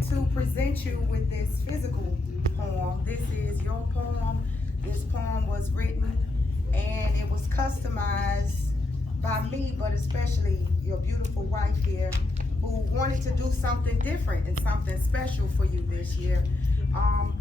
going to present you with this physical poem. This is your poem. This poem was written and it was customized by me, but especially your beautiful wife here, who wanted to do something different and something special for you this year.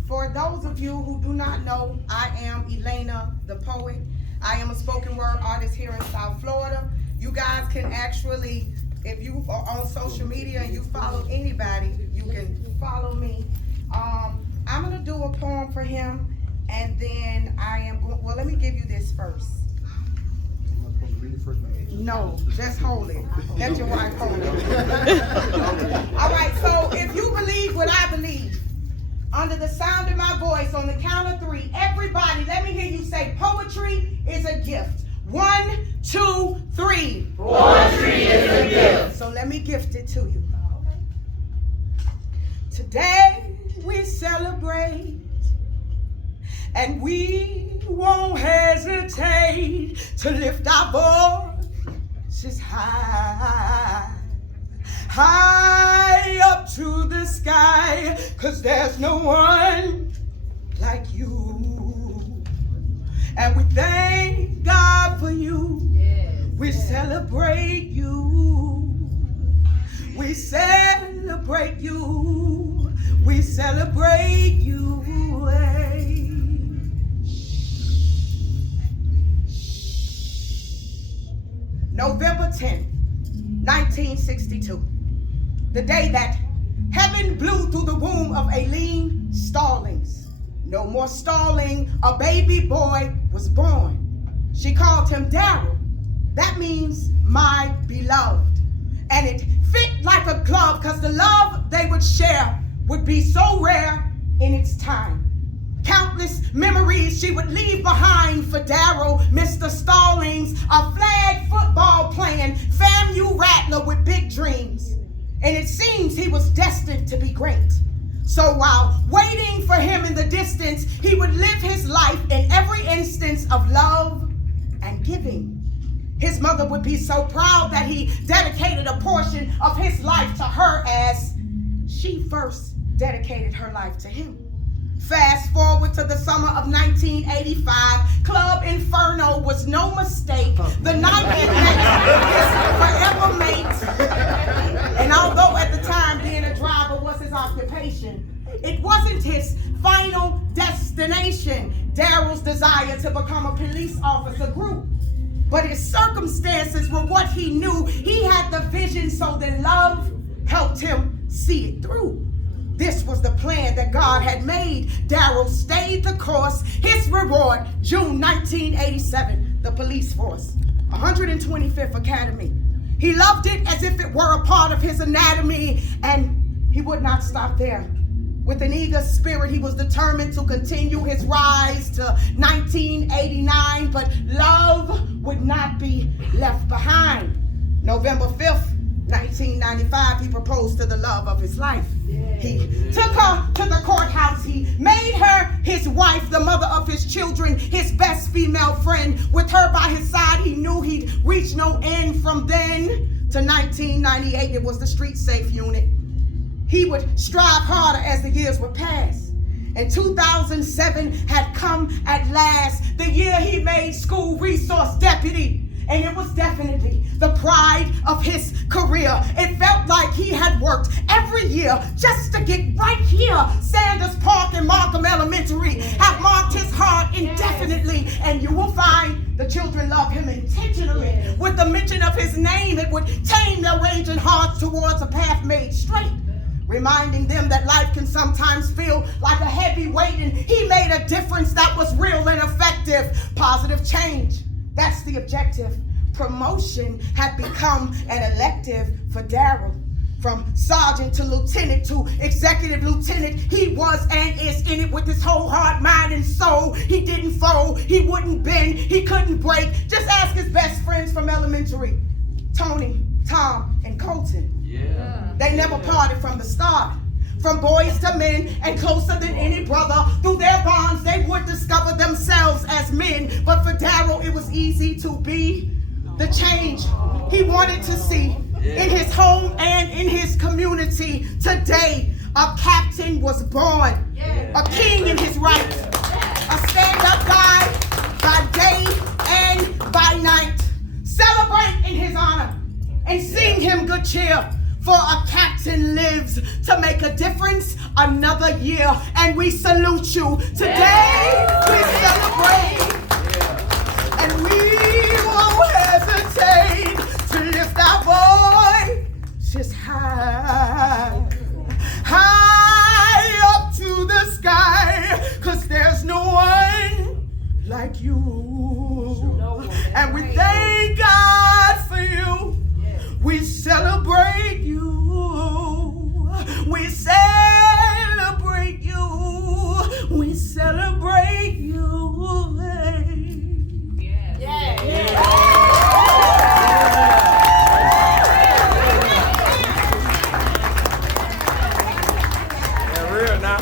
For those of you who do not know, I am Elaina, the poet. I am a spoken word artist here in South Florida. You guys can actually, if you are on social media and you follow anybody, you can follow me. I'm gonna do a poem for him, and then I am going, well, let me give you this first. No, just hold it. Let your wife hold it. All right, so if you believe what I believe, under the sound of my voice, on the count of three, everybody, let me hear you say, poetry is a gift. 1, 2, 3. Poetry is a gift. So let me gift it to you. Today we celebrate, and we won't hesitate to lift our voices high, high up to the sky, 'cause there's no one like you. And we thank God for you. We celebrate you. We celebrate you. We celebrate you. November 10th, 1962. The day that heaven blew through the womb of Elaina Stallings. No more stalling, a baby boy was born. She called him Daryl. That means my beloved. And it fit like a glove, 'cause the love they would share would be so rare in its time. Countless memories she would leave behind for Daryl, Mr. Stallings, a flag football playing FAMU rattler with big dreams. And it seems he was destined to be great. So while waiting for him in the distance, he would live his life in every instance of love and giving. His mother would be so proud that he dedicated a portion of his life to her, as she first dedicated her life to him. Fast forward to the summer of 1985, Club Inferno was no mistake. The night he met his forever mate. And although at the time being a driver was his occupation, it wasn't his final destination. Daryl's desire to become a police officer grew. But his circumstances were what he knew. He had the vision, so then love helped him see it through. This was the plan that God had made. Daryl stayed the course. His reward, June 1987, the police force, 125th Academy. He loved it as if it were a part of his anatomy, and he would not stop there. With an eager spirit, he was determined to continue his rise to 1989, but love would not be left behind. November 5th, 1995, he proposed to the love of his life. He took her to the courthouse. He made her his wife, the mother of his children, his best female friend. With her by his side, he knew he'd reach no end. From then to 1998, it was the street safe unit. He would strive harder as the years would pass. And 2007 had come at last, the year he made school resource deputy. And it was definitely the pride of his career. It felt like he had worked every year just to get right here. Sanders Park and Markham Elementary have marked his heart indefinitely. And you will find the children love him intentionally. With the mention of his name, it would tame their raging hearts towards a path made straight, reminding them that life can sometimes feel like a heavy weight, and he made a difference that was real and effective. Positive change, that's the objective. Promotion had become an elective for Daryl. From sergeant to lieutenant to executive lieutenant, he was and is in it with his whole heart, mind, and soul. He didn't fold, he wouldn't bend, he couldn't break. Just ask his best friends from elementary, Tony, Tom, and Colton. They never parted from the start. From boys to men and closer than any brother. Through their bonds, they would discover themselves as men. But for Daryl, it was easy to be the change he wanted to see in his home and in his community. Today, a captain was born, a king in his right, a stand-up guy by day and by night. Celebrate in his honor and sing him good cheer, for a captain lives to make a difference another year. And we salute you. Today we celebrate, and we won't hesitate to lift our voices high, high up to the sky, 'cause there's no one like you. And we thank God for you. We celebrate you. We